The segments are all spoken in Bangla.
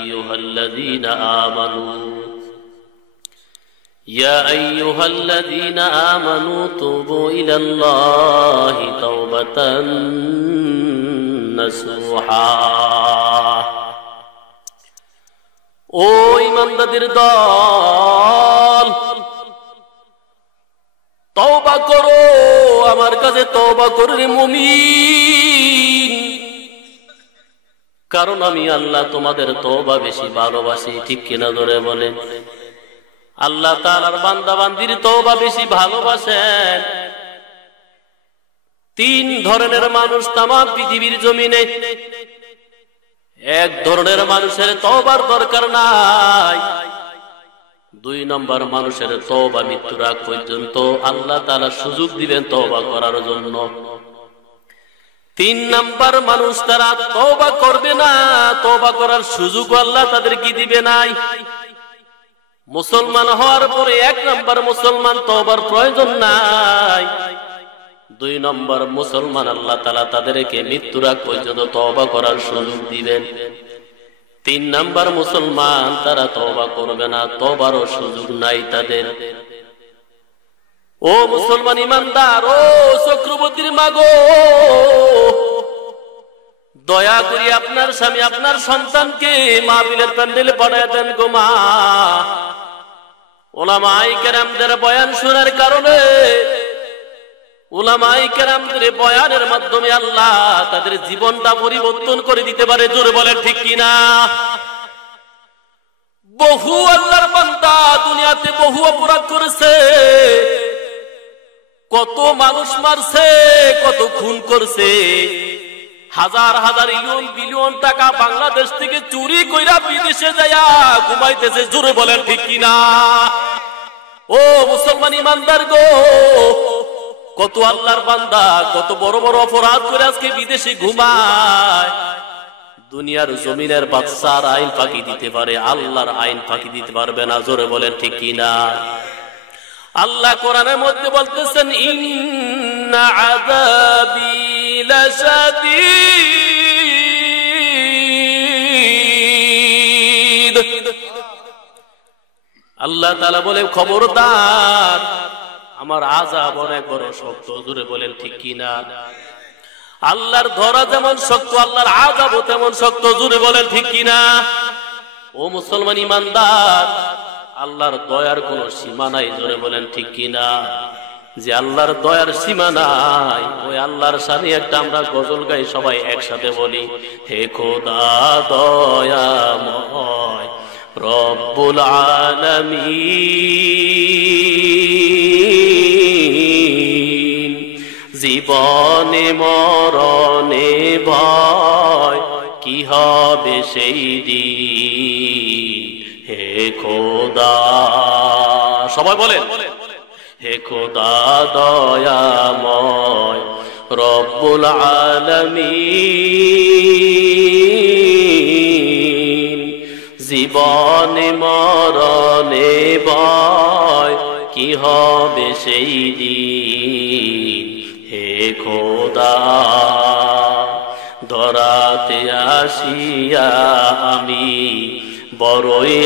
আইয়ুহাল্লাযীনা আমানু তুবু ইলাল্লাহি তাওবাতান নাসুহা। ও ঈমানদারদের দল, তওবা করো, আমার কাছে তওবা করো রে মুমিন, কারণ আমি আল্লাহ তোমাদের তওবা বেশি ভালোবাসি। ঠিক কিনা জোরে বলেন? আল্লাহ তাআলার বান্দা বান্দির তওবা বেশি ভালোবাসেন। তিন ধরনের মানুষ তামাম পৃথিবীর জমিনে। এক ধরনের মানুষের তওবার দরকার নাই। দুই নম্বর মানুষের তওবা মৃত্যুর আগ পর্যন্ত আল্লাহ তাআলা সুযোগ দিবেন তওবা করার জন্য। তিন নম্বর মানুষ তারা তওবা করবে না, তওবা করার সুযোগ আল্লাহ তাদেরকে দিবে নাই। মুসলমান হওয়ার পরে এক নম্বর মুসলমান তওবার প্রয়োজন নাই। দুই নম্বর মুসলমান আল্লাহ তাআলা তাদেরকে মৃত্যুর আগ পর্যন্ত তওবা করার সুযোগ দিবেন। তিন নম্বর মুসলমান তারা তওবা করবে না, তওবারও সুযোগ নাই তাদের। ও মুসলমান ইমানদার, ও চক্রবর্তীর মাগো, দয়া করে আপনার স্বামী আপনার সন্তানকে মাহফিলের প্যান্ডেলে পাঠায় দেন গো মা। উলামায়ে কেরামদের বয়ান শোনার কারণে, উলামায়ে কেরামদের বয়ানের মাধ্যমে আল্লাহ তাদের জীবনটা পরিবর্তন করে দিতে পারে। জোরে বলেন ঠিক কিনা? বহু আল্লাহর বান্দা দুনিয়াতে বহু অপরাধ করেছে, কত মানুষ মারছে, কত খুন করছে, হাজার হাজার ইলিয়ন বিলিয়ন টাকা বাংলাদেশ থেকে চুরি কইরা বিদেশে যায়া ঘুমাইতেছে। জোরে বলেন ঠিক কিনা? ও মুসলমান ইমানদার গো, কত আল্লাহর বান্দা কত বড় বড় অপরাধ করে আজকে বিদেশে ঘুমায়। দুনিয়ার জমিনের বাদশার আইন ফাঁকি দিতে পারে, আল্লাহর আইন ফাঁকি দিতে পারবে না। জোরে বলেন ঠিক কিনা? আল্লাহ কোরআনের মধ্যে বলতেছেন, ইন্না আযাবি লাশাদীদ। আল্লাহ তাআলা বলে খবরদার, আমার আযাব অনেক বড় শক্ত। জোরে বলেন ঠিক কিনা? আল্লাহর ধরা যেমন শক্ত, আল্লাহর আযাবও তেমন শক্ত। জোরে বলেন ঠিক কিনা? ও মুসলমান ইমানদার, আল্লাহর দয়ার কোনো সীমা নাই। জোরে বলেন ঠিক কিনা? যে আল্লাহর দয়ার সীমা নাই, ওই আল্লাহর শানে একটা আমরা গজল গাই, সবাই একসাথে বলি, হে খোদা দয়াময় রব্বুল আলামিন, জীবনে মরণে ভয় কি হবে সেই দিন, হে খোদা। সবাই বলেন, হে খোদা দয়াময় রব্বুল আলামিন, জীবনে মরণে ভয় কি হবে সেই দিন, হে খোদা। ধরাতে আসিয়া আমি বড়ই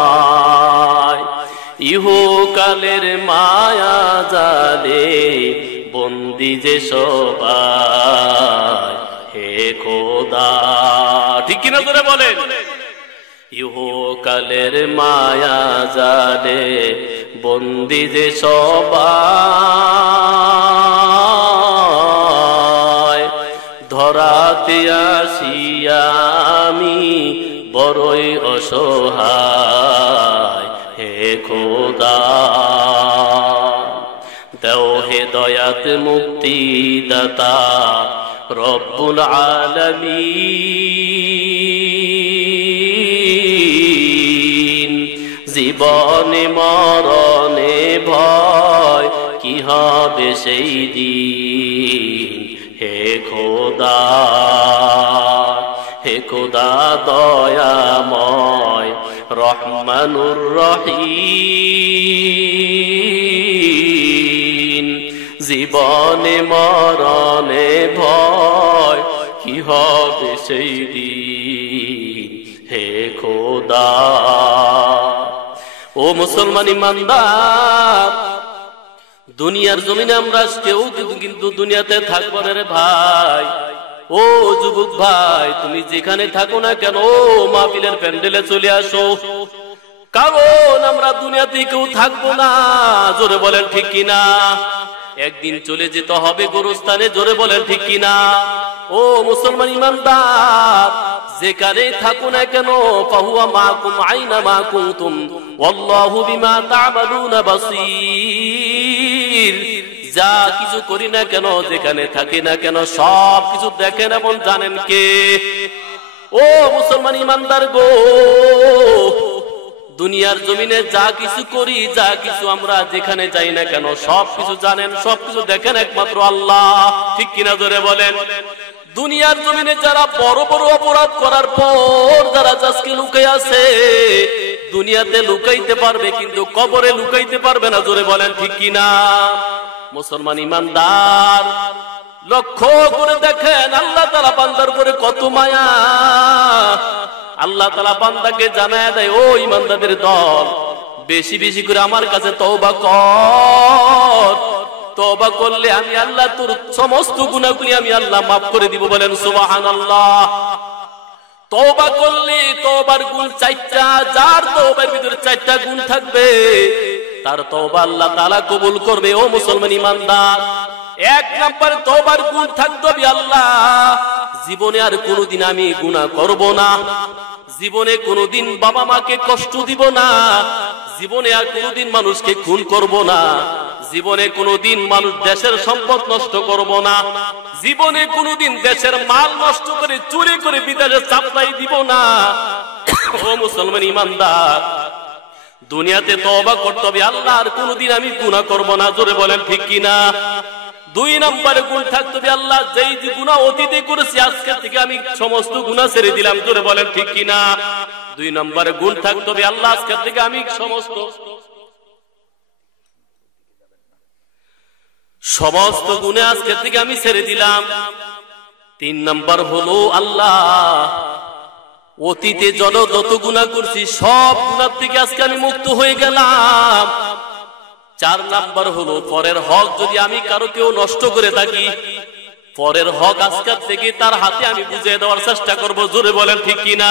অসহায়, ইহকালের মায়া জালে বন্দি যে সবাই, হে খোদা। ঠিক কিনা জোরে বলেন? ইহকালের মায়া জালে বন্দি যে সবাই, ধরাতে আসিয়া আমি বড়ই অসহায়, হে খোদা। দেও হে দয়াত মুক্তি দাতা রব্বুল আলামিন, জীবনে মরণে ভয় কি হবে সেই দিন, হে খোদা। হে খোদা দয়াময় রহমানুর রহিম, জীবনে মরণে ভয় হবে সেই দিন হে খোদা। ও মুসলমান ইমানদার, দুনিয়ার জমিনে আমরা কেউ কিন্তু দুনিয়াতে থাকবো না রে ভাই। ও যুবক ভাই, তুমি যেখানে থাকো না কেন মাহফিলের প্যান্ডেলে চলে আসো, কারণ আমরা দুনিয়াতে কেউ থাকবো না। জোরে বলেন ঠিক কিনা? একদিন চলে যেতে হবে গোরস্থানে। জোরে বলেন ঠিক কিনা? ও মুসলমান ইমানদার, যেখানে থাকো না কেন ফাহুয়া মাকুম আইনা মা কুনতুম ওয়াল্লাহু বিমা তা'মালুনা বাসীর। যা কিছু করি না কেন, যেখানে থাকি না কেন, সব কিছু দেখেন এবং জানেন কে? ও মুসলমান ইমানদার গো, দুনিয়ার জমিনে যা কিছু করি, যা কিছু আমরা যেখানে যাই না কেন, সব কিছু জানেন, সব কিছু দেখেন একমাত্র আল্লাহ। ঠিক কিনা? জোরে বলেন। দুনিয়ার জমিনে যারা বড় বড় অপরাধ করার পর যারা আজকে লুকাই আছে, দুনিয়াতে লুকাইতে পারবে কিন্তু কবরে লুকাইতে পারবে না। জোরে বলেন ঠিক কিনা? মুসলমান ইমানদার, লক্ষ্য করে দেখেন আল্লাহ তাআলা বান্দার উপরে কত মায়া। আল্লাহ তাআলা বান্দাকে জানায় দেয়, ও ইমানদারদের দল, বেশি বেশি করে আমার কাছে তওবা কর। তওবা করলে আমি আল্লাহ তোর সমস্ত গুনাহগুলি আমি আল্লাহ মাফ করে দিব। বলেন সুবহানাল্লাহ। তওবা করলে তওবার গুণ 4টা। যার তওবার ভিতরে 4টা গুণ থাকবে তার তওবা আল্লাহ তাআলা কবুল করবে। ও মুসলমান ইমানদার, 1 নাম্বার তওবার গুণ থাকবে, আল্লাহ জীবনে আর কোনোদিন আমি গুনাহ করব না, জীবনে কোনোদিন বাবা মাকে কষ্ট দিব না, জীবনে আর কোনোদিন মানুষকে খুন করব না, জীবনে কোনোদিন মানুষ দেশের সম্পদ নষ্ট করব না, জীবনে কোনোদিন দেশের মাল নষ্ট করে চুরি করে বিদেশে সাপ্লাই দিব না। ও মুসলমান ইমানদার, দুনিয়াতে তওবা করতে হবে, আল্লাহ আর কোনোদিন আমি গুনাহ করব না। জোরে বলেন ঠিক কিনা? 2 নম্বরে গুণ থাকতে হবে, আল্লাহ যেই যে গুনাহ অতীতে করেছি আজকে থেকে আমি সমস্ত গুনাহ ছেড়ে দিলাম। জোরে বলেন ঠিক কিনা? 2 নম্বরে গুণ থাকতে হবে, আল্লাহ আজকে থেকে আমি সমস্ত গুনাহ আজকে থেকে আমি ছেড়ে দিলাম। 3 নম্বর হলো, আল্লাহ অতীতে যত গুনাহ করছি সব গুনাহ থেকে আজকে আমি মুক্ত হয়ে গেলাম। 4 নাম্বার হলো, পরের হক যদি আমি কারো কেউ নষ্ট করে থাকি, পরের হক আজকের থেকে তার হাতে আমি বুঝিয়ে দেওয়ার চেষ্টা করব। জোরে বলেন ঠিক কিনা?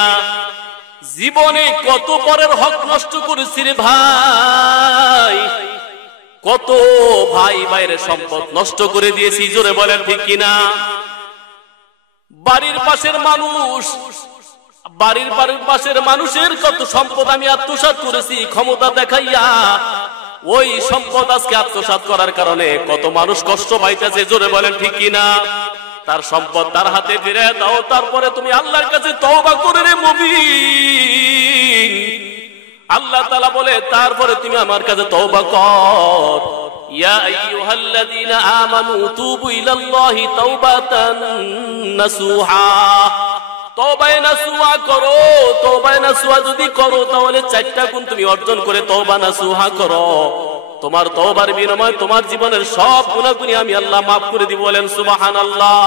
জীবনে কত পরের হক নষ্ট করেছি রে ভাই, কত ভাই ভাইয়ের সম্পদ নষ্ট করে দিয়েছি। জোরে বলেন ঠিক কিনা? বাড়ির পাশের মানুষের কত সম্পদ আমি আত্মসাৎ করেছি ক্ষমতা দেখাইয়া। ওই সম্পদ আজকে আত্মসাৎ করার কারণে কত মানুষ কষ্ট পাইতেছে। জোরে বলেন ঠিক কিনা? তার সম্পদ তার হাতে ফিরে দাও, তারপরে তুমি আল্লাহর কাছে তওবা করে রে মুমিন। আল্লাহ তাআলা বলে তারপরে তুমি আমার কাছে তওবা কর। ইয়া আইয়ুহাল্লাযীনা আমানু তুবু ইলাল্লাহি তাওবাতান নাসুহা। তওবায়ে নাসুহা করো। তওবায়ে নাসুহা যদি করো তাহলে 4টা গুণ তুমি অর্জন করে তওবা নাসুহা করো। তোমার তওবার বিনিময়ে তোমার জীবনের সব গুনাহগুলি আমি আল্লাহ মাফ করে দিব। বলেন সুবহানাল্লাহ।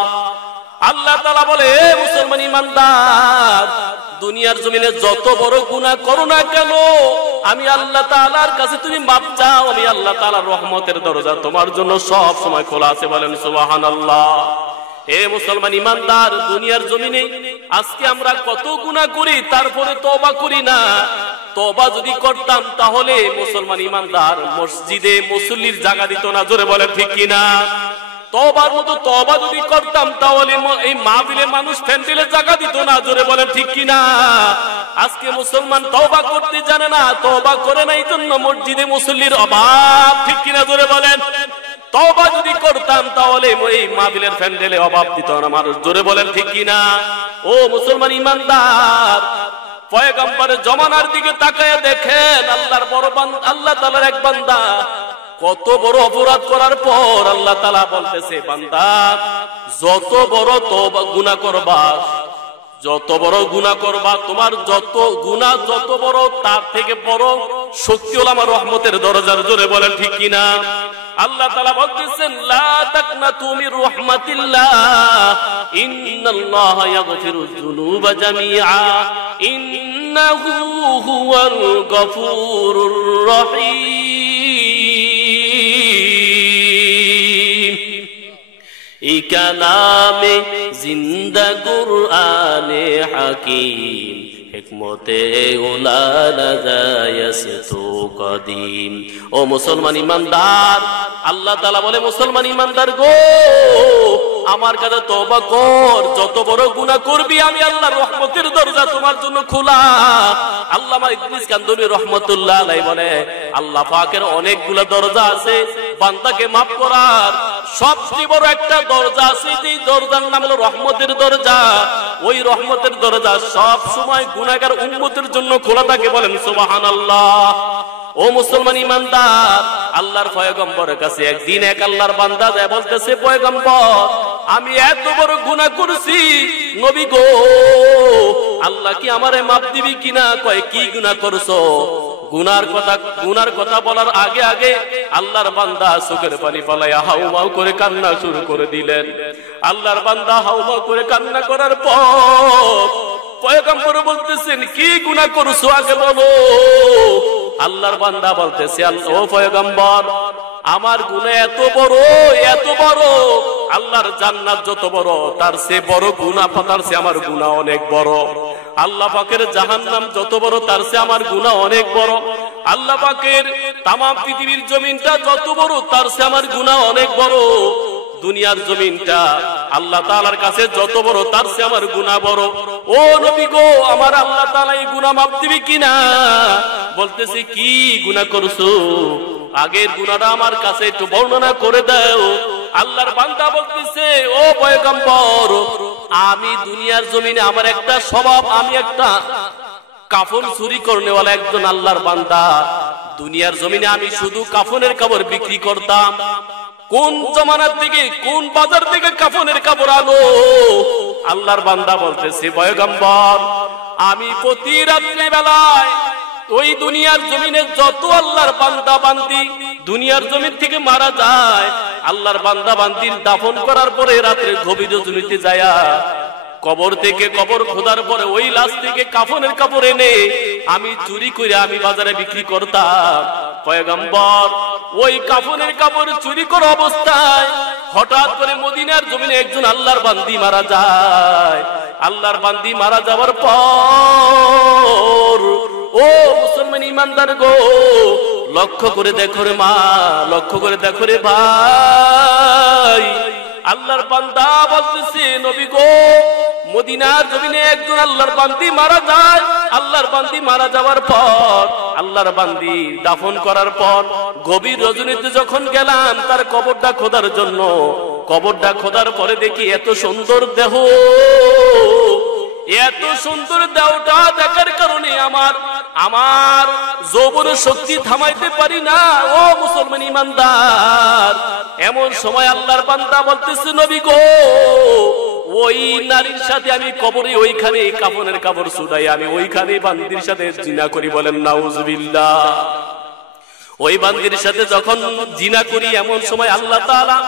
আল্লাহ তাআলা বলে, হে মুসলমান ইমানদার, দুনিয়ার জমিনে যত বড় গুনাহ করো না কেন আমি আল্লাহ তাআলার কাছে তুমি মাফ চাও, আমি আল্লাহ তাআলার রহমতের দরজা তোমার জন্য সব সময় খোলা আছে। বলেন সুবহানাল্লাহ। হে মুসলমান ইমানদার, দুনিয়ার জমিনে আজকে আমরা কত গুনাহ করি তারপরে তওবা করি না। তওবা যদি করতাম তাহলে মুসলমান ইমানদার মসজিদে মুসল্লির জায়গা দিত না। জোরে বলেন ঠিক কিনা? তওবার মতো তওবা যদি করতাম তাহলে এই মাহফিলে মানুষ প্যান্ডেলে জায়গা দিত না। জোরে বলেন ঠিক কিনা? আজকে মুসলমান তওবা করতে জানে না, তওবা করে না, এই জন্য মসজিদে মুসল্লির অভাব। ঠিক কিনা? জোরে বলেন। তওবা যদি করতাম তাহলে এই মাহফিলের প্যান্ডেলে অভাব দিত না মানুষ। জোরে বলেন ঠিক কিনা? ও মুসলমান ইমানদার, পয়গম্বরের জমানার দিকে তাকায় দেখেন, আল্লাহর বড় বান্দা, আল্লাহ তাআলার এক বান্দা কত বড় অপরাধ করার পর আল্লাহ তাআলা বলতেছে, বান্দা যত বড় তওবা গুনাহ করবা, যত বড় গুনাহ করবা, তোমার যত গুনাহ যত বড় তার থেকে বড় শক্তি হলো আমার রহমতের দরজার। জোরে বলেন ঠিক কিনা? আল্লাহ তাআলা বলতেছেন লা তাকনাতু মির রাহমাতিল্লাহ ইন্নাল্লাহা ইয়াগফিরুয যুনুবা জামিআ ইন্নাহু হুয়াল গফুরুর রহিম। এই কালামে জিন্দা কুরআনে হাকীম হিকমতে উলা নাজায়াসে তো কদিম। ও মুসলমান ইমানদার, আল্লাহ তাআলা বলে মুসলমান ইমানদার গো, আমার কাছে তওবা কর, যত বড় গুনাহ করবি আমি আল্লাহর রহমতের দরজা তোমার জন্য খোলা। আল্লামা ইদ্রিস কান্দুনী রাহমাতুল্লাহ আলাইহি বলে আল্লাহ পাকের অনেকগুলো দরজা আছে, বান্দাকে maaf করার সবচেয়ে বড় একটা দরজা আছে, যে দরজার নাম হলো রহমতের দরজা। ওই রহমতের দরজা সব সময় গুনাহগার উম্মতের জন্য খোলা থাকে, বলেন সুবহানাল্লাহ। ও মুসলমান ইমানদার, আল্লাহর পয়গম্বরের কাছে একদিন এক আল্লাহর বান্দা যায় বলতেছে, পয়গম্বর আমি এত বড় গুনাহ করেছি, নবী গো আল্লাহ কি আমারে মাফ দিবি কিনা? কয় কি গুনাহ করছো? গুনার কথা বলার আগে আগে আল্লাহর বান্দা চোখের পানি ফলাইয়া হাউমাউ করে কান্না শুরু করে দিলেন। আল্লাহর বান্দা হাউমাউ করে কান্না করার পর পয়গম্বর বলতেছেন কি গুনাহ করছো আগে বলো। আল্লাহর বান্দা বলতেছে, ও পয়গম্বর আমার গুনাহ এত বড় এত বড়, আল্লাহর জান্নাত যত বড় তার চেয়ে বড় গুনাহ, তার চেয়ে আমার গুনাহ অনেক বড়। আল্লাহ পাকের জাহান্নাম যত বড় তার চেয়ে আমার গুনাহ অনেক বড়। আল্লাহ পাকের তামাম পৃথিবীর জমিনটা যত বড় তার চেয়ে আমার গুনাহ অনেক বড়। দুনিয়ার জমিনটা আল্লাহ তাআলার কাছে যত বড় তার চেয়ে আমার গুনাহ বড়। ও নবী গো আমার আল্লাহ তাআলা এই গুনাহ মাফ দিবে কিনা? বলতেছি কি গুনাহ করছো? আগের গুনাহটা আমার কাছে একটু বর্ণনা করে দাও। আল্লাহর বান্দা বলতেছে, ও পয়গম্বর আমি দুনিয়ার জমিনে আমার একটা স্বভাব, আমি একটা কাফন চুরি করনেওয়ালা একজন আল্লাহর বান্দা। দুনিয়ার জমিনে আমি শুধু কাফনের কাপড় বিক্রি করতাম। কোন জমানার থেকে কোন বাজার থেকে কাফনের কাপড় আনো? আল্লাহর বান্দা বলতেছে, পয়গম্বর আমি প্রতি রাত্রি বেলায় ওই দুনিয়ার জমিনে যত আল্লাহর বান্দা বান্দি দুনিয়ার জমিন থেকে মারা যায়, আল্লাহর বান্দা বান্দির দাফন করার পরে রাত্রে গভীর রজনীতে যায়া কবর থেকে কবর খোদার পরে ওই লাশ থেকে কাফনের কাপড় এনে আমি চুরি করে আমি বাজারে বিক্রি করতাম। পয়গম্বর ওই কাফনের কাপড় চুরি করা অবস্থায় হঠাৎ করে মদিনার জমিনে একজন আল্লাহর বান্দি মারা যায়। আল্লাহর বান্দি মারা যাওয়ার পর ও মুসলমান ইমানদার গো, লক্ষ্য করে দেখো রে মা, লক্ষ্য করে দেখো রে ভাই, আল্লাহর বান্দা বলতেছে, নবী গো মদিনার জমিনে একজন আল্লাহর বান্দি মারা যায়। আল্লাহর বান্দি মারা যাওয়ার পর আল্লাহর বান্দি দাফন করার পর গভীর রজনীতে যখন গেলাম তার কবরটা খোদার জন্য, কবরটা খোদার পরে দেখি এত সুন্দর দেহ, এত সুন্দর দেহটা দেখার কারণে আমার যৌবনের শক্তি থামাইতে পারি না। ও মুসলমান ইমানদার, এমন সময় আল্লাহর বান্দা বলতেছে, নবী গো ওই নারীর সাথে আমি কবরে ওইখানে কাফনের কাপড় ছুটাই আমি ওইখানে বান্দির সাথে জিনা করি, বলেন নাউজুবিল্লাহ। ওই বান্দির সাথে যখন জিনা করি এমন সময় আল্লাহ তাআলা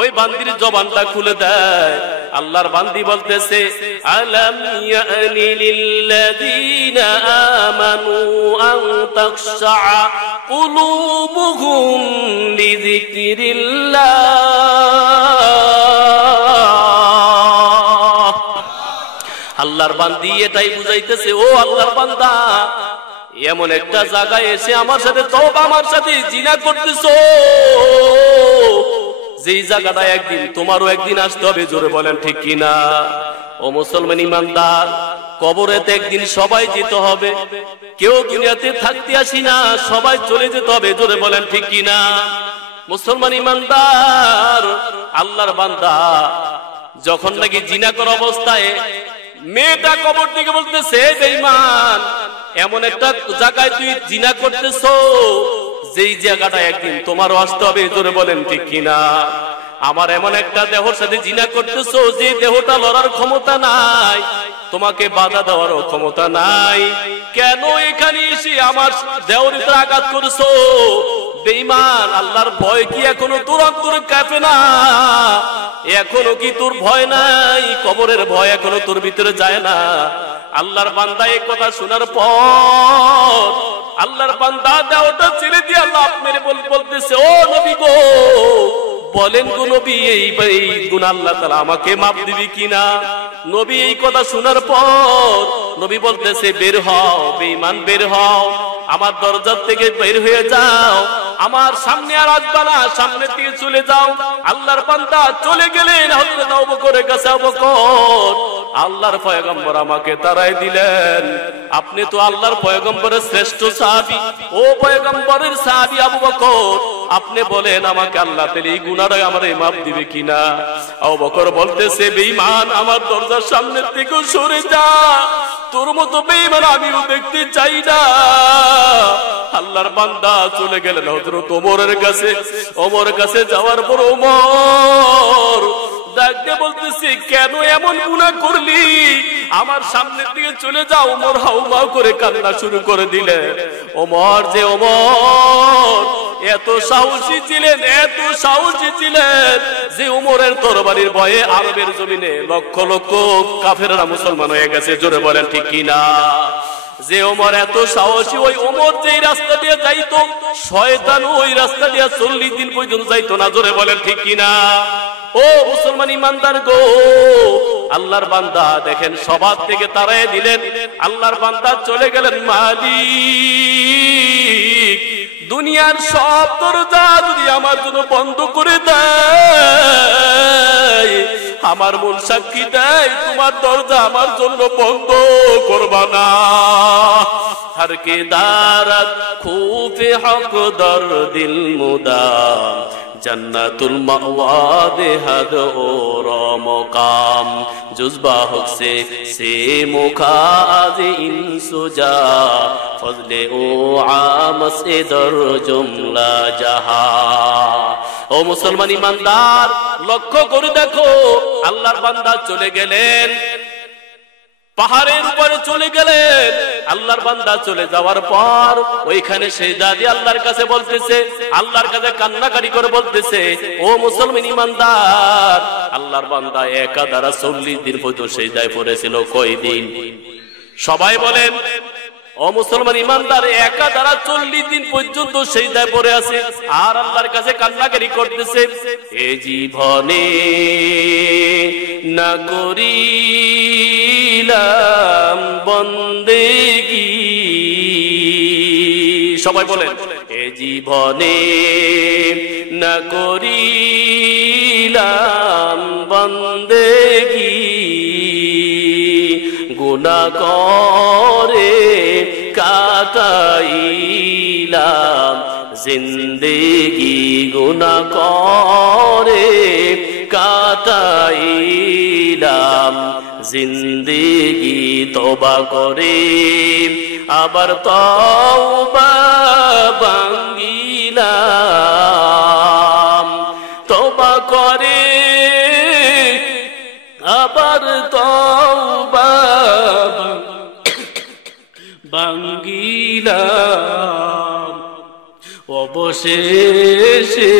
ওই বান্দির জবানটা খুলে দেয়। আল্লাহর বান্দি বলতেছে, আলাম ইয়ানি লিল্লাযীনা আমানু আন তাখশা কুলুবুহুম লিযিকরিল্লাহ। আল্লাহর বান্দি এটাই বুঝাইতেছে, ও আল্লাহর বান্দা এমন একটা জায়গায় এসে আমার সাথে তওবা, আমার সাথে জিনা করতেছো, যেই জায়গাটা একদিন তোমারও একদিন আসতে হবে, জোরে বলেন ঠিক কিনা? ও মুসলমান ইমানদার, কবরেতে একদিন সবাই যেতে হবে, কেউ দুনিয়াতে থাকতে আসি না, সবাই চলে যেতে হবে, জোরে বলেন ঠিক কিনা? মুসলমান ইমানদার, আল্লাহর বান্দা যখন নাকি জিনা করা অবস্থায় মেয়েটা কবর থেকে বলতেছে, বেঈমান এমন একটা জায়গায় তুই জিনা করতেছো যেই জায়গাটা একদিন তোমারও আসতে হবে, জোরে বলেন ঠিক কিনা? আমার এমন একটা দেহর সাথে জিনা করতেছো যে দেহটা লড়ার ক্ষমতা নাই, তোমাকে বাধা দেওয়ারও ক্ষমতা নাই, কেন এখানে এসে আমার দেহর ভিতরে আঘাত করছো? বেঈমান, আল্লাহর ভয় কি এখনো তোর অন্তরে কাঁপে না? এখনো কি তোর ভয় নাই? কবরের ভয় এখনো তোর ভিতরে যায় না? আল্লাহর বান্দা এই কথা শোনার পর আল্লাহর বান্দা দেহটা ছেড়ে দিয়ে আল্লাহ মেরে বলতেছে, ও নবী গো, বলেন গো নবী, এই গুনাহ আল্লাহ তাআলা আমাকে মাফ দিবি কিনা? নবী এই কথা শোনার পর নবী বলতেছে, বের হও বেঈমান, বের হও, আমার দরজা থেকে বের হয়ে যাও, আমার সামনে আর আসবা না, সামনে থেকে চলে যাও। আল্লাহর বান্দা চলে গেলেন হযরত আবু বকরের কাছে। আবু বকর, আল্লাহর পয়গম্বর আমাকে তাড়াই দিলেন, আপনি তো আল্লাহর পয়গম্বরের শ্রেষ্ঠ সাহাবী, ও পয়গম্বরের সাহাবী আবু বকর, আপনি বলেন আমাকে আল্লাহ তাআলা এই গুনাহটা আমারে মাফ দিবে কিনা? আবু বকর বলতেছে, বেঈমান, আমার দরজার সামনে থেকে সরে যা, তোর মতো বেঈমান আমিও দেখতে চাই না। আল্লাহর বান্দা চলে গেলেন হযরত ওমরের কাছে। ওমরের কাছে যাওয়ার পর ওমর ডাকতে বলতেছে, কেন এমন গুনাহ করলি? আমার সামনে থেকে চলে যাও। ওমর হাউমাউ করে কান্না শুরু করে দিলেন। ওমর এত সাহসী ছিলেন, এত সাহসী ছিলেন যে ওমরের তরবারির ভয়ে আরবের জমিনে লক্ষ লক্ষ কাফেররা মুসলমান হয়ে গেছে। জোরে বলেন ঠিক কিনা? যে ওমর এত সাহসী, ওই ওমর যেই রাস্তা দিয়ে যাইতো, শয়তান ওই রাস্তা দিয়ে 40 দিন পর্যন্ত যাইতো না। জোরে বলেন ঠিক কিনা? ও মুসলমান ইমানদার গো, আল্লাহর বান্দা দেখেন সবার থেকে তাড়ায় দিলেন। আল্লাহর বান্দা চলে গেলেন, মালিক, দুনিয়ার সব দরজা যদি আমার জন্য বন্ধ করে দেয়, আমার মন সাক্ষী দেয়, তোমার দরজা আমার জন্য বন্ধ করবা না। হর কে দারাত খুফে হক দর দিল মুদাম, जन्नतुल मअवा देहद और मकाम, जुज़बा हक से मुखाज इंसुजा, फजले ओ आम से दर जुमला जहा। ও মুসলমান ইমানদার, লক্ষ্য করে দেখো, আল্লাহর বান্দা চলে গেলেন, পাহাড়ের উপরে চলে গেলেন। আল্লাহর বান্দা চলে যাওয়ার পর ওইখানে সেজদা দিয়ে আল্লাহর কাছে বলতেছে, আল্লাহর কাছে কান্নাকাটি করে বলতেছে, ও মুসলমান ইমানদার, আল্লাহর বান্দা একা দ্বারা 40 দিন পর্যন্ত সেজদায় পড়েছিল। কয়দিন? সবাই বলেন। ও মুসলমান ইমানদার, একা দ্বারা 40 দিন পর্যন্ত সেজদায় পড়ে আছে আর আল্লাহর কাছে কান্নাকাটি করতেছে। এ জীবনে না করিলাম বন্দেগী, সবাই বলেন, এ জীবনে না করিলাম বন্দেগী, গুনাহ করে কাটাইলাম জিন্দেগি, গুনাহ করে কাটাইলাম জিন্দেগি। তওবা করে আবার তওবা ভাঙ্গিলাম, তওবা করে আবার তওবা ভাঙ্গিলাম, অবশেষে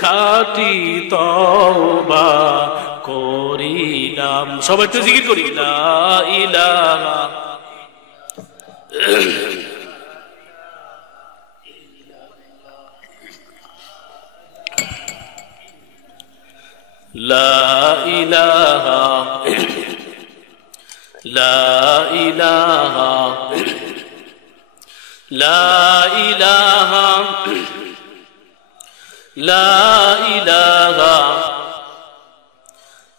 খাঁটি তওবা করিলাম। সবাই একটু জিকির করি, লা ইলাহা লা ইলাহা লা ইলাহা লা ইলাহা লা ইলাহা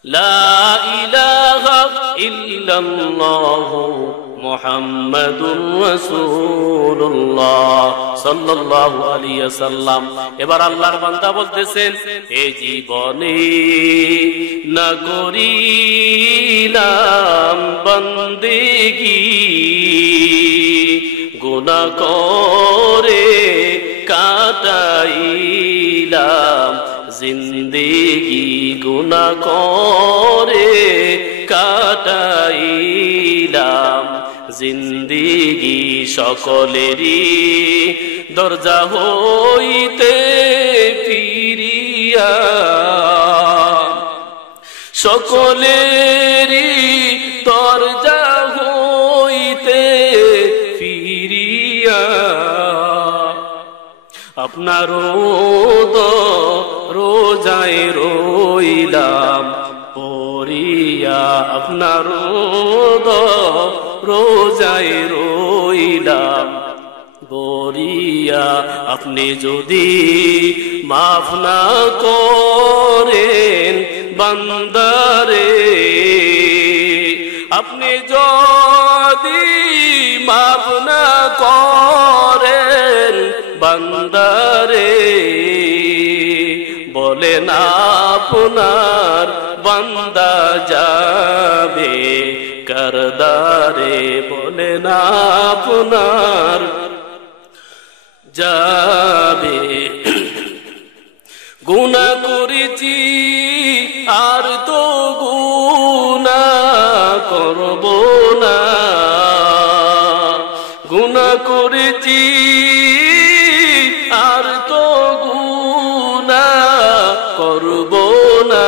লা ইলাহা ইল্লাল্লাহু মুহাম্মাদুর রাসূলুল্লাহ সাল্লাল্লাহু আলাইহি ওয়াসাল্লাম। এবার আল্লাহর বান্দা বলতেছেন, এ জীবনে না করিলাম বন্দেগী, গুনাহ করে কাটাইলাম জিন্দেগি গুনাহ করে কাটাইলাম, জিন্দেগি সকলেরই দরজা হইতে ফিরিয়া, সকলেরই দরজা হইতে ফিরিয়া, আপনার রোজায় রইলাম পড়িয়া, আপনার রোজায় রইলাম পড়িয়া। আপনি যদি মাফ না করেন বান্দারে, আপনি যদি মাফ না করেন বান্দারে, বলেন আপনার বান্দা যাবে কারদারে, বলেন আপনার যাবে। গুনাহ করেছি আর তো গুনাহ করব না, গুনাহ করেছি আর তো গুনাহ করব না,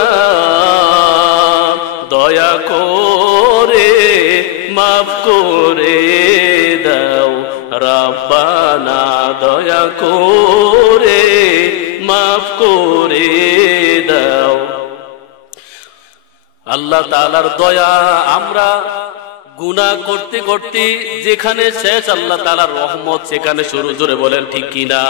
দয়া করে মাফ করে দাও রব্বানা, দয়া করে মাফ করে দাও। আল্লাহ তাআলার দয়া, আমরা গুনাহ করতে করতে যেখানে শেষ আল্লাহ তাআলার রহমত সেখানে শুরু। জোরে বলেন ঠিক কিনা?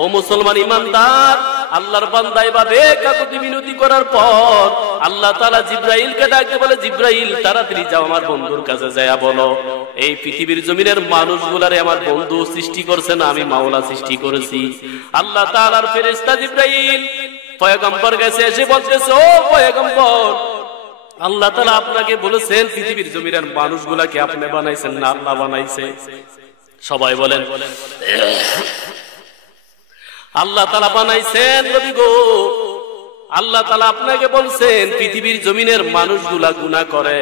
ও মুসলমান ইমানদার, আল্লাহর বান্দা এভাবে কাকুতি মিনতি করার পর আল্লাহ তাআলা জিবরাইলকে ডাকতে বলে, জিবরাইল তাড়াতাড়ি যাও আমার বন্ধুর কাছে যায়া বলো, এই পৃথিবীর জমিনের মানুষগুলারে আমার বন্ধু সৃষ্টি করছে না, আমি মাওলা সৃষ্টি করেছি। আল্লাহ তাআলার ফেরেশতা জিবরাইল পয়গম্বর কাছে এসে বলতেছে, ও পয়গম্বর, আল্লাহ তাআলা আপনাকে বলেছেন পৃথিবীর জমিনের মানুষগুলাকে আপনি বানাইছেন না আল্লাহ বানাইছে? সবাই বলেন আল্লাহ তাআলা বানাইছেন। নবী গো, আল্লাহ তাআলা আপনাকে বলছেন পৃথিবীর জমিনের মানুষগুলা গুনাহ করে,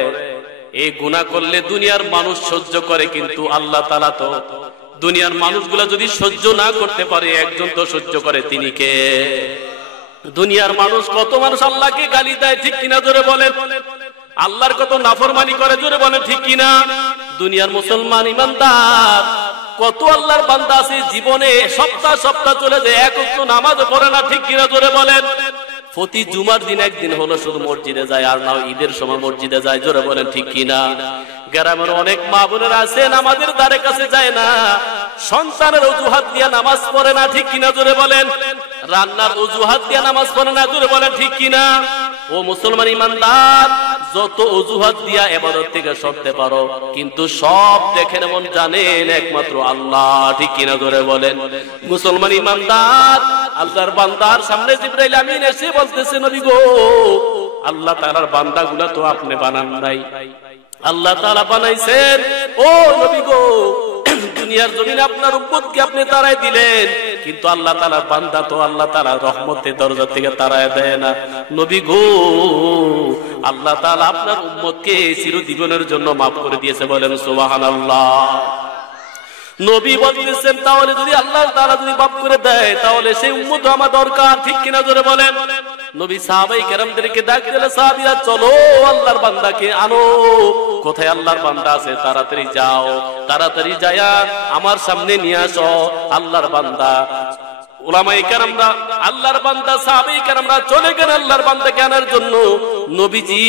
এই গুনাহ করলে দুনিয়ার মানুষ সহ্য করে, কিন্তু আল্লাহ তাআলা তো দুনিয়ার মানুষগুলা যদি সহ্য না করতে পারে, একজন তো সহ্য করে, তিনি কে? দুনিয়ার মানুষ কত মানুষ আল্লাহকে গালি দেয়, ঠিক কিনা? জোরে বলেন। আল্লাহর কত নাফরমানি করে, জোরে বলেন ঠিক কিনা? দুনিয়ার মুসলমান ইমানদার কত আল্লাহর বান্দা আছে জীবনে সপ্তাহ সপ্তাহ চলে যায়, এক ওয়াক্ত নামাজও পড়ে না, ঠিক কিনা? জোরে বলেন। প্রতি জুমার দিন একদিন হলো শুধু মসজিদে যায়, আর নাও ঈদের সময় মসজিদে যায়, জোরে বলেন ঠিক কিনা? গ্রামের অনেক মা বোনেরা আছে নামাজের দ্বারে কাছে যায় না, সন্তানের অজুহাত দিয়ে নামাজ পড়ে না, ঠিক কিনা? জোরে বলেন। রান্নার অজুহাত দিয়ে নামাজ পড়ে না, জোরে বলেন ঠিক কিনা? ও মুসলমান ইমানদার, যত অজুহাত দিয়া ইবাদত থেকে সরতে পারো, কিন্তু সব দেখেন এমন জানেন একমাত্র আল্লাহ, ঠিক কিনা? জোরে বলেন। মুসলমান ইমানদার, আল্লাহর বান্দার সামনে জিবরাইল আমিন এসে বলতেছে, নবী গো, আল্লাহ তাআলার বান্দাগুলা তো আপনি বানান নাই, আল্লাহ তাআলা বানাইছেন। ও নবী গো, দুনিয়ার জমিনে আপনার উম্মতকে আপনি তাড়ায় দিলেন, কিন্তু আল্লাহ তাআলার বান্দা তো আল্লাহ তাআলার রহমতের দরজা থেকে তাড়ায় দেয় না। নবী গো, আল্লাহ তাআলা আপনার উম্মতকে চিরজীবনের জন্য মাফ করে দিয়েছে, বলেন সুবহানাল্লাহ। নবী বলতেছেন তাহলে যদি আল্লাহ তাআলা যদি মাফ করে দেয়, তাহলে সেই উম্মত আমার দরকার, ঠিক কিনা? জোরে বলেন। নবী সাহাবায়ে কেরামদেরকে ডাক দিলেন, সাহাবীরা চলো আল্লাহর বান্দাকে আনো, কোথায় আল্লাহর বান্দা আছে তাড়াতাড়ি যাও, তাড়াতাড়ি যায়া আমার সামনে নিয়ে আসো আল্লাহর বান্দা। উলামায়ে কেরামরা, আল্লাহর বান্দা সাহাবায়ে কেরামরা চলে গেলেন আল্লাহর বান্দাকে আনার জন্য। নবীজি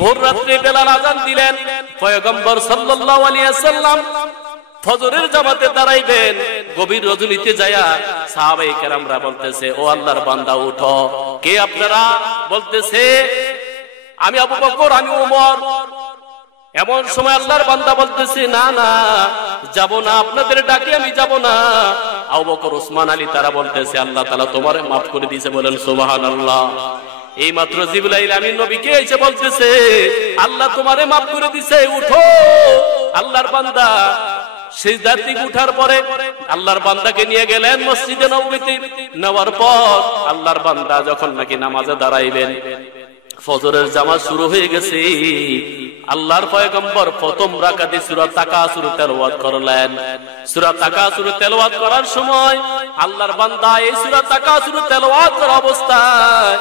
ভোর রাত্রে বেলাল আযান দিলেন, পয়গম্বর সাল্লাল্লাহু আলাইহি ওয়াসাল্লাম ফজরের জামাতে দাঁড়াইবেন। গভীর রজনীতে যায়া সাহাবায়ে কেরামরা বলতেছে, ও আল্লাহর বান্দা উঠো। কে আপনারা? বলতেছে, আমি আবু বকর, আমি ওমর। এমন সময় আল্লাহর বান্দা বলতেছে, না না, যাব না, আপনাদের ডাকে আমি যাব না। আবু বকর, ওসমান, আলী তারা বলতেছে, আল্লাহ তাআলা তোমারে মাফ করে দিয়েছে, বলেন সুবহানাল্লাহ। এই মাত্র জিবরাইল আমিন নবীকে এসে বলতেছে, আল্লাহ তোমারে মাফ করে দিয়েছে, উঠো। আল্লাহর বান্দা সিজদা থেকে উঠার পরে আল্লাহর বান্দাকে নিয়ে গেলেন মসজিদে নববীতে। নেওয়ার পর আল্লাহর বান্দা যখন নাকি নামাজে দাঁড়াইবেন, ফজরের জামাত শুরু হয়ে গেছে। আল্লাহর পয়গম্বর প্রথম রাকাতে সূরা তাকাসুর তেলাওয়াত করলেন। সূরা তাকাসুর তেলাওয়াত করার সময় আল্লাহর বান্দা এই সূরা তাকাসুর তেলাওয়াত করা অবস্থায়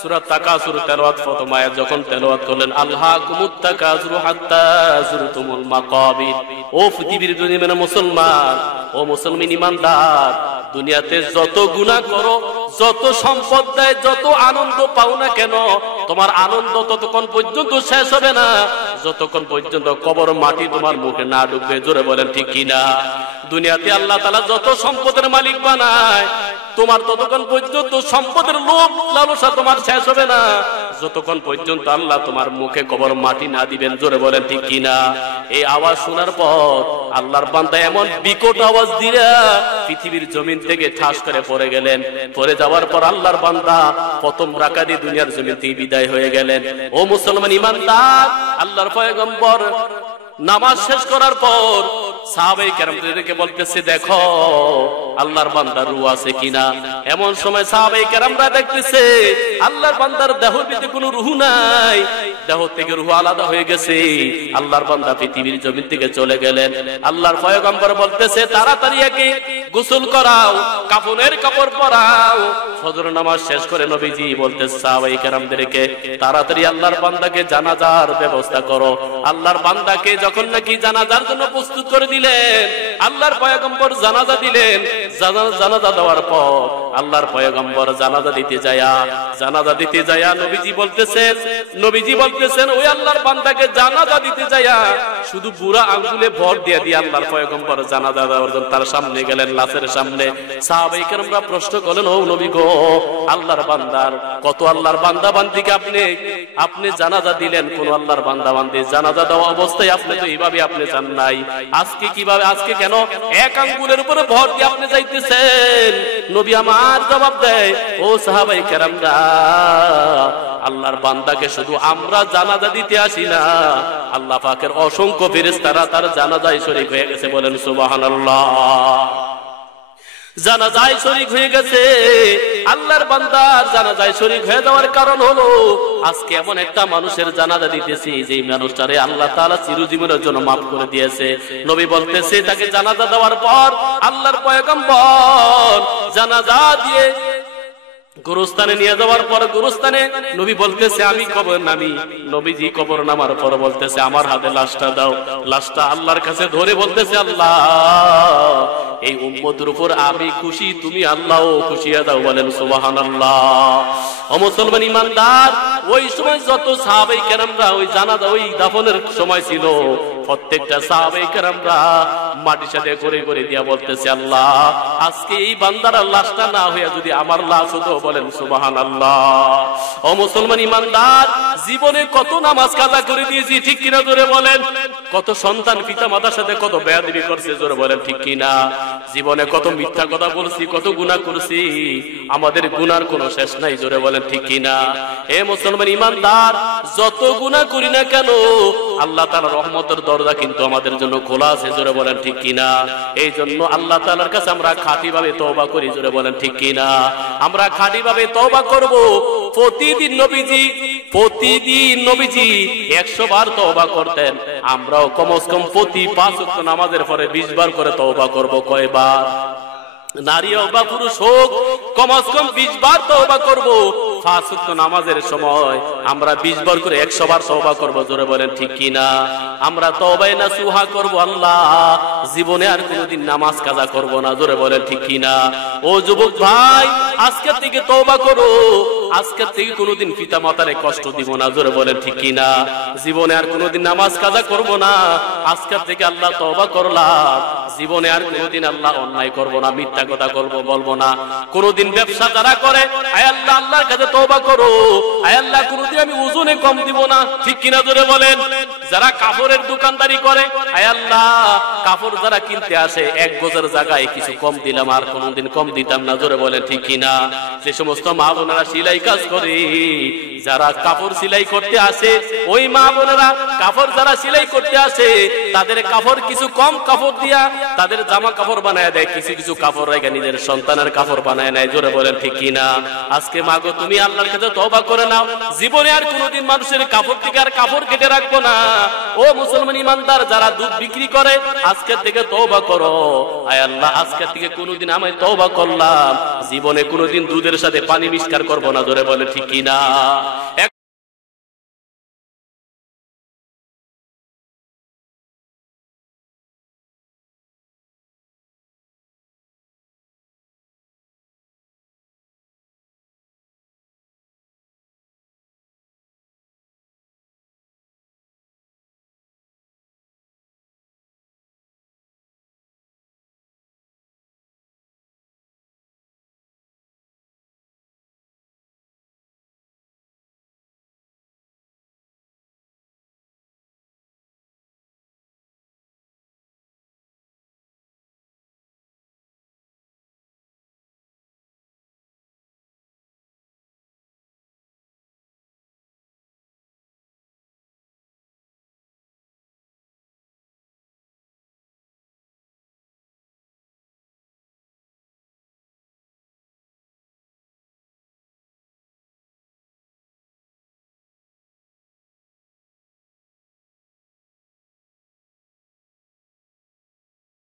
সূরা তাকাসুর তেলাওয়াত প্রথম আয়াত যখন তেলাওয়াত করলেন, আলহাকুমুত তাকাসুর হাত্তা যুরতুমুল মাকাবির। ও পৃথিবীর দুনিয়ার মুসলমান, ও মুসলমান ইমানদার, দুনিয়াতে যত গুনাহ করো, যত সম্পদ দেয়, যত আনন্দ পাও না কেন, তোমার আনন্দ ততক্ষণ পর্যন্ত শেষ হবে না যতক্ষণ পর্যন্ত কবর মাটি তোমার মুখে না ঢুকবে। জোরে বলেন ঠিক কিনা? দুনিয়াতে আল্লাহ তাআলা যত সম্পদের মালিক বানায়, তোমার ততক্ষণ পর্যন্ত সম্পদের লোভ লালসা তোমার শেষ হবে না যতক্ষণ পর্যন্ত আল্লাহ তোমার মুখে কবর মাটি না দিবেন। জোরে বলেন ঠিক কিনা? এই আওয়াজ শোনার পর আল্লাহর বান্দা এমন বিকট আওয়াজ দিয়ে পৃথিবীর জমিন থেকে ঠাস করে পড়ে গেলেন। পড়ে যাওয়ার পর আল্লাহর বান্দা প্রথম রাকাতে দুনিয়ার জমিন থেকে বিদায় হয়ে গেলেন। ও মুসলমান ইমানদার, আল্লাহর পয়গম্বর নামাজ শেষ করার পর সাহাবায়ে কেরামদেরকে বলতেছে, দেখো আল্লাহর বান্দার রূহ আছে কিনা। এমন সময় সাহাবায়ে কেরামরা দেখতেছে আল্লাহর বান্দার দেহের ভিতরে কোনো রূহ নাই, দেহ থেকে রূহ আলাদা হয়ে গেছে। আল্লাহর বান্দা পৃথিবীর জমিন থেকে চলে গেলেন। আল্লাহর পয়গম্বর বলতেছে, তাড়াতাড়ি একে গোসল করাও, কাফনের কাপড় পরাও। ফজর নামাজ শেষ করে নবীজি বলতেছে সাহাবায়ে কেরামদেরকে, তাড়াতাড়ি আল্লাহর বান্দাকে জানাজার ব্যবস্থা করো। আল্লাহর বান্দাকে যখন নাকি জানাজার জন্য প্রস্তুত করে দিলেন, আল্লাহর পয়গম্বর জানাজা দিলেন। জানাজা দেওয়ার পর আল্লাহর পয়গম্বর জানাজা দিতে যায়া নবীজি বলতেছেন ওই আল্লাহর বান্দাকে জানাজা দিতে যায়া শুধু বুড়া আঙ্গুলে ভর দিয়ে আল্লাহর পয়গম্বর জানাজা দেওয়ার জন্য তার সামনে গেলেন, লাশের সামনে। সাহাবায়ে কেরামরা প্রশ্ন করলেন, ও নবী গো, আল্লাহর বান্দার কত আল্লাহর বান্দা বান্দিকে আপনি জানাজা দিলেন, কোন আল্লাহর বান্দা বান্দি জানাজা দেওয়া অবস্থায় আপনি তো এইভাবে আপনি জান নাই, আজকে কেন এক আঙ্গুলের উপরে ভর দিয়ে আপনি যাইতেছেন? নবী আমার জবাব দেয়, ও সাহাবায়ে কেরামরা, আল্লাহর বান্দাকে শুধু আমরা জানাজা দিতে আসি না, আল্লাহ পাকের অসংখ্য ফেরেশতারা তার জানাজায় শরীক হয়ে গেছে। বলেন সুবহানাল্লাহ। জানাজায় শরীক হয়ে গেছে। আল্লাহর বান্দার জানাজায় শরীক হয়ে যাওয়ার কারণ হলো আজকে এমন একটা মানুষের জানাজা দিতেছি যে মানুষটারে আল্লাহ তাআলা চিরজীবনের জন্য মাফ করে দিয়েছে। নবী বলতেছে, তাকে জানাজা দেওয়ার পর আল্লাহর পয়গম্বর জানাজা দিয়ে গোরস্থানে নিয়ে যাওয়ার পর গোরস্থানে নবী বলতেছে, আমি কবর নামি। নবীজি কবর নামার পর বলতেছে, আমার হাতে লাশটা দাও। লাশটা আল্লাহর কাছে ধরে বলতেছে, আল্লাহ, এই উম্মতের উপর আমি খুশি, তুমি আল্লাহও খুশি হয়ে দাও। বলেন সুবহানাল্লাহ। ও মুসলমান ইমানদার, ওই সময় যত সাহাবায়ে কেরামরা ওই জানাজা ওই দাফনের সময় ছিল, প্রত্যেকটা সাহাবায়ে কেরামরা মাটির সাথে করে দিয়া বলতেছে, আল্লাহ, আজকে এই বান্দার লাশটা না হইয়া যদি আমার লাশ হতো। বলেন সুবহানাল্লাহ। ও মুসলমান ইমানদার, জীবনে কত নামাজ কাজা করে দিয়েছি, ঠিক কিনা জোরে বলেন? কত সন্তান পিতা মাতার সাথে কত বেয়াদবি করছে, জোরে বলেন ঠিক কিনা? জীবনে কত মিথ্যা কথা বলছি, কত গুনাহ করছি, আমাদের গুনার কোনো শেষ নাই, জোরে বলেন ঠিক কিনা? হে মুসলমান ইমানদার, যত গুনাহ করি না কেন আল্লাহ তাআলার রহমতের দরজা কিন্তু আমাদের জন্য খোলা আছে, জোরে বলেন ঠিক কিনা? এই জন্য আল্লাহ তাআলার কাছে আমরা খাঁটিভাবে তওবা করি, জোরে বলেন ঠিক কিনা? আমরা খাঁটিভাবে তওবা করব। প্রতিদিন নবীজি 100 বার তওবা করতেন। আমরাও কমস কম প্রতি 5 ওয়াক্ত নামাজের পরে 20 বার করে তওবা করব। কয়বার? নারী হোক বা পুরুষ হোক, কমস কম 20 বার তওবা করব। 5 ওয়াক্ত নামাজের সময় আমরা 20 বার করে 100 বার তওবা করব, জোরে বলেন ঠিক কিনা? আমরা তওবায়ে নাসুহা করব, আল্লাহ, জীবনে আর কোনোদিন নামাজ কাজা করব না, জোরে বলেন ঠিক কিনা? ও যুবক ভাই, আজকে থেকে তওবা করো, আজকে থেকে কোনোদিন পিতা মাতারে কষ্ট দিব না, জোরে বলেন ঠিক কিনা? জীবনে আর কোনোদিন নামাজ কাজা করব না, আজকে থেকে আল্লাহ তওবা করলাম, জীবনে আর কোনোদিন আল্লাহ অন্যায় করব না, মিথ্যা কথা বলবো না। কোনোদিন ব্যবসা যারা করে, আয় আল্লাহ, আল্লাহর কাছে তওবা করো, আয় আল্লাহ, কোনোদিন আমি ওজনে কম দিব না, ঠিক কিনা জোরে বলেন? যারা কাপড়ের দোকানদারি করে, আয় আল্লাহ, কাপড় যারা কিনতে আসে 1 গজের জায়গায় কিছু কম দিলাম, আর কোনোদিন কম দিতাম না, জোরে বলেন ঠিক কিনা? যে সমস্ত মা বোনেরা সেলাই সেলাই কাজ করে। যারা কাপড় সেলাই করতে আসে, ওই মা বোনেরা কাপড় যারা সেলাই করতে আসে, তাদের কাপড় কিছু কম কাপড় দিয়া তাদের জামা কাপড় বানায় দেয়, কিছু কিছু কাপড় রেখে নিজের সন্তানের কাপড় বানায় নেয়। জোরে বলেন ঠিক কিনা? আজকে মাগো তুমি আল্লাহর কাছে তওবা করে নাও, জীবনে আর কোনোদিন মানুষের কাপড় থেকে আর কাপড় কেটে রাখবো না। ও মুসলমান ইমানদার যারা দুধ বিক্রি করে, আজকের থেকে তওবা করো। আয় আল্লাহ, আজকের থেকে কোনোদিন আমি তওবা করলাম, জীবনে কোনোদিন দুধের সাথে পানি মিক্সচার করবো না। জোরে বলে ঠিক কিনা?